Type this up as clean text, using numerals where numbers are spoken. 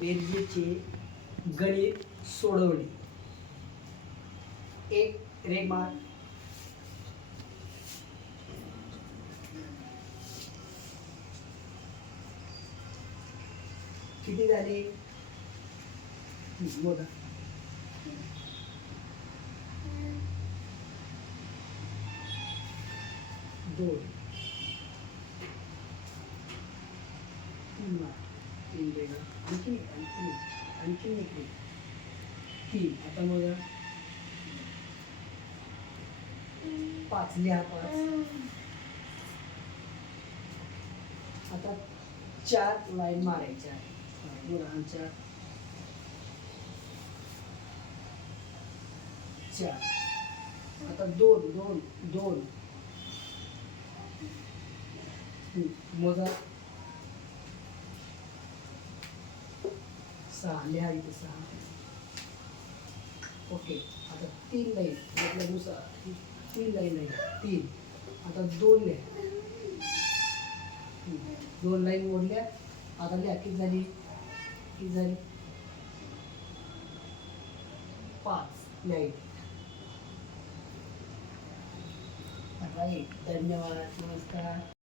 बेरजेचे गणित सोडवणे. एक रेगमार. किती झाले मोजा. 2 3 वेगळं आणखी एक 3. आता मग 5 लिहा 5. आता 4 लाईन मारायच्या. बघा 4. आता 2 मोजा. 6 लिहा इथे 6. ओके. आता 3 लाईन म्हटल्यानुसार 3 लाईन आहे 3. आता 2 लिहा. 2 लाईन मोडल्या. आता लिहा किती झाली 5 लाईन. राईट. धन्यवाद. नमस्कार.